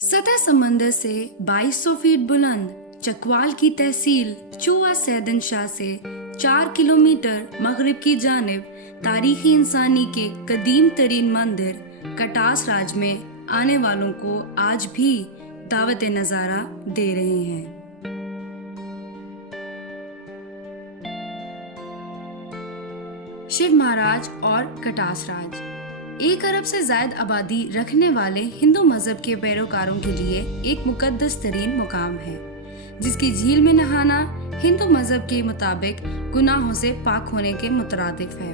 सतह समंदर से 2200 फीट बुलंद चकवाल की तहसील चुआ सैदन शाह से 4 किलोमीटर मगरिब की जानिब तारीखी इंसानी के कदीम तरीन मंदिर कटास राज में आने वालों को आज भी दावत नज़ारा दे रहे हैं। शिव महाराज और कटास राज 1 अरब से ज्यादा आबादी रखने वाले हिंदू मजहब के पैरोकारों के लिए एक मुकद्दस तरीन मुकाम है, जिसकी झील में नहाना हिंदू मजहब के मुताबिक गुनाहों से पाक होने के मुतरादिफ है।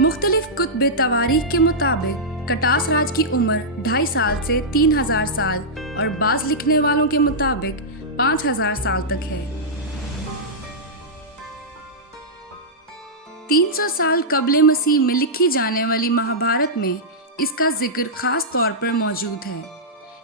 मुख्तलिफ कुतुब तवारीख के मुताबिक कटास राज की उम्र 2.5 साल से 3000 साल और बाज लिखने वालों के मुताबिक 5000 साल तक है। 300 साल कबले मसीह में लिखी जाने वाली महाभारत में इसका जिक्र खास तौर पर मौजूद है।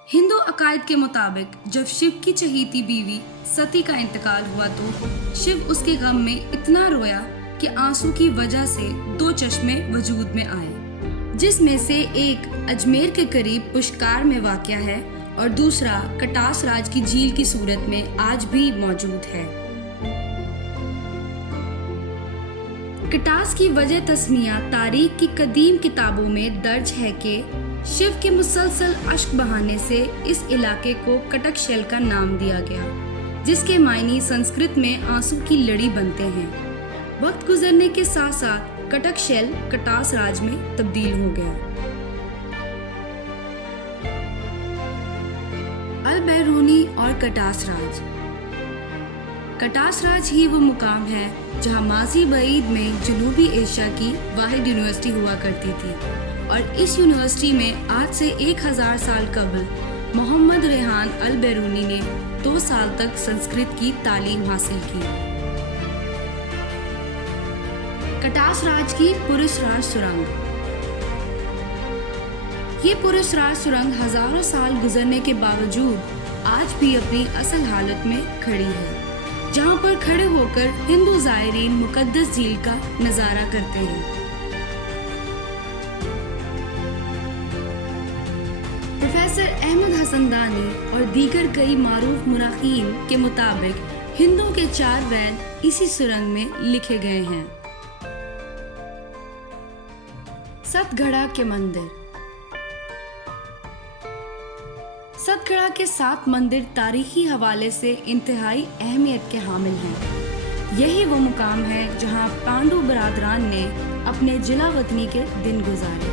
हिंदू अकायद के मुताबिक जब शिव की चहेती बीवी सती का इंतकाल हुआ तो शिव उसके गम में इतना रोया कि आंसू की वजह से 2 चश्मे वजूद में आए, जिसमें से एक अजमेर के करीब पुष्कार में वाक़या है और दूसरा कटास राज की झील की सूरत में आज भी मौजूद है। कटास की वजह तस्मिया तारीख की कदीम किताबों में दर्ज है कि शिव के मुसलसल अश्क बहाने से इस इलाके को कटक शैल का नाम दिया गया, जिसके मायने संस्कृत में आंसू की लड़ी बनते हैं। वक्त गुजरने के साथ साथ कटक शैल कटास राज में तब्दील हो गया। अल बैरूनी और कटास राज। कटास राज ही वो मुकाम है जहाँ माजी बईद में जनूबी एशिया की वाहिद यूनिवर्सिटी हुआ करती थी और इस यूनिवर्सिटी में आज से 1000 साल कबल मोहम्मद रेहान अल बैरूनी ने 2 साल तक संस्कृत की तालीम हासिल की। कटास राज की पुरुषराज सुरंग। ये पुरुषराज सुरंग हजारों साल गुजरने के बावजूद आज भी अपनी असल हालत में खड़ी है, जहाँ पर खड़े होकर हिंदू ज़ायरीन मुकद्दस झील का नज़ारा करते हैं। प्रोफेसर अहमद हसनदानी और दीगर कई मारूफ मुराखीन के मुताबिक हिंदुओं के 4 वेद इसी सुरंग में लिखे गए हैं। सतगढ़ा के मंदिर। सतगढ़ा के 7 मंदिर तारीखी हवाले से इंतहाई अहमियत के हामिल हैं। यही वो मुकाम है जहां पांडु बरादरान ने अपने जिला वतनी के दिन गुजारे।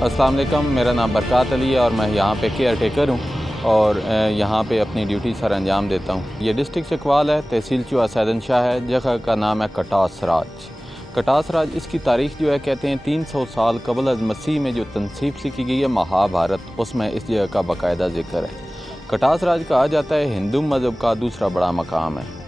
अस्सलाम वालेकुम, मेरा नाम बरकत अली है और मैं यहाँ पे केयर टेकर हूँ और यहाँ पे अपनी ड्यूटी सर अंजाम देता हूँ। ये डिस्ट्रिक्ट चकवाल है, तहसील चुआ सैदन शाह है, जगह का नाम है कटास राज। कटास राज इसकी तारीख़ जो है कहते हैं 300 साल कबल अज़ मसीह में जो तनसीब लिखी गई है महाभारत, उसमें इस जगह का बाकायदा जिक्र है। कटास राज कहा जाता है हिंदू मज़हब का दूसरा बड़ा मकाम है।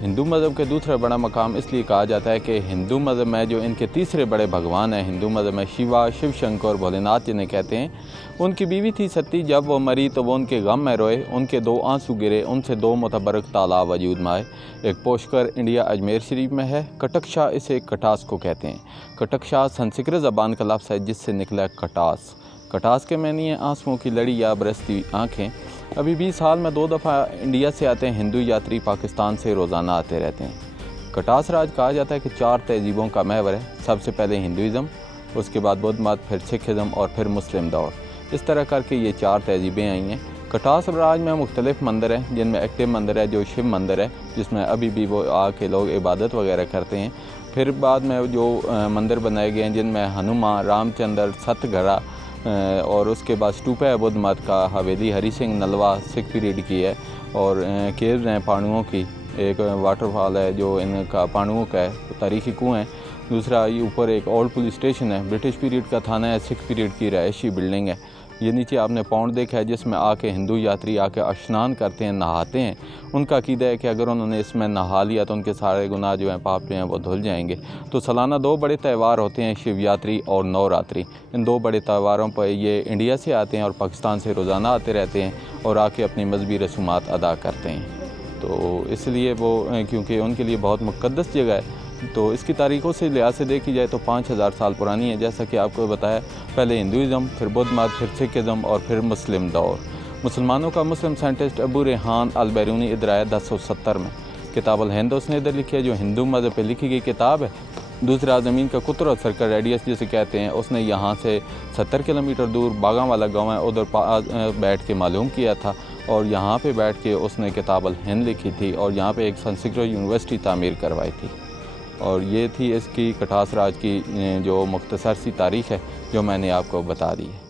हिंदू मज़हब के दूसरा बड़ा मकाम इसलिए कहा जाता है कि हिंदू मज़हब में जो इनके तीसरे बड़े भगवान हैं हिंदू मज़हब में शिवा, शिव शंकर और भोलेनाथ जिन्हें कहते हैं, उनकी बीवी थी सती। जब वो मरी तो वो उनके गम में रोए, उनके 2 आंसू गिरे, उनसे 2 मुतबरक तालाब वजूद में आए। एक पोशकर इंडिया अजमेर शरीफ में है। कटक शाह इसे कटास को कहते हैं। कटक शाह संस्कृत ज़बान का लफ्ज़ है जिससे निकला कटास। कटास के मानी है आंसुओं की लड़ी या बरसती आँखें। अभी 20 साल में 2 दफ़ा इंडिया से आते हैं हिंदू यात्री, पाकिस्तान से रोज़ाना आते रहते हैं। कटास राज कहा जाता है कि 4 तहजीबों का महवर है। सबसे पहले हिंदुज़म, उसके बाद बौद्ध मत, फिर सिखिज़म और फिर मुस्लिम दौर। इस तरह करके ये 4 तहजीबें आई हैं। कटास राज में मुख्तलिफ़ मंदिर हैं, जिनमें एक्टिव मंदिर है जो शिव मंदिर है, जिसमें अभी भी वो आके लोग इबादत वगैरह करते हैं। फिर बाद में जो मंदिर बनाए गए हैं जिनमें हनुमान, रामचंद्र, सतगढ़ा और उसके बाद स्टूपा है बुद्ध मत का, हवेली हरी सिंह नलवा सिख पीरियड की है और केव्स हैं पांडुओं की। एक वाटरफॉल है जो इनका पांडुओं का है, तारीखी कुएँ हैं। दूसरा ये ऊपर एक ओल्ड पुलिस स्टेशन है, ब्रिटिश पीरियड का थाना है, सिख पीरियड की रहायशी बिल्डिंग है। ये नीचे आपने पौंड देखा है जिसमें आके हिंदू यात्री आके स्नान करते हैं, नहाते हैं। उनका अकीदा है कि अगर उन्होंने इसमें नहा लिया तो उनके सारे गुनाह जो हैं, पाप जो हैं वो धुल जाएंगे। तो सालाना 2 बड़े त्यौहार होते हैं, शिव यात्री और नवरात्रि। इन 2 बड़े त्यौहारों पर ये इंडिया से आते हैं और पाकिस्तान से रोज़ाना आते रहते हैं और आके अपनी मजहबी रसूमात अदा करते हैं। तो इसलिए वो क्योंकि उनके लिए बहुत मुक़द्दस जगह है, तो इसकी तारीख़ों से लिहाज से देखी जाए तो 5000 साल पुरानी है। जैसा कि आपको बताया, पहले हिंदुज़म, फिर बुद्ध मत, फिर सिखिज़म और फिर मुस्लिम दौर। मुसलमानों का मुस्लिम साइंटिस्ट अबू रेहान अल बैरूनी इधर आया 1070 में। किताब अल हिंद उसने इधर लिखी है, जो हिंदू मज़हब पे लिखी गई किताब है। दूसरा ज़मीन का कुतर और सर्कल रेडियस जिसे कहते हैं, उसने यहाँ से 70 किलोमीटर दूर बागा वाला गाँव है, उधर बैठ के मालूम किया था और यहाँ पे बैठ के उसने किताब अल हिंद लिखी थी और यहाँ पे एक संस्कृत यूनिवर्सिटी तामीर करवाई थी। और ये थी इसकी कटास राज की जो मुख्तसर सी तारीख़ है जो मैंने आपको बता दी है।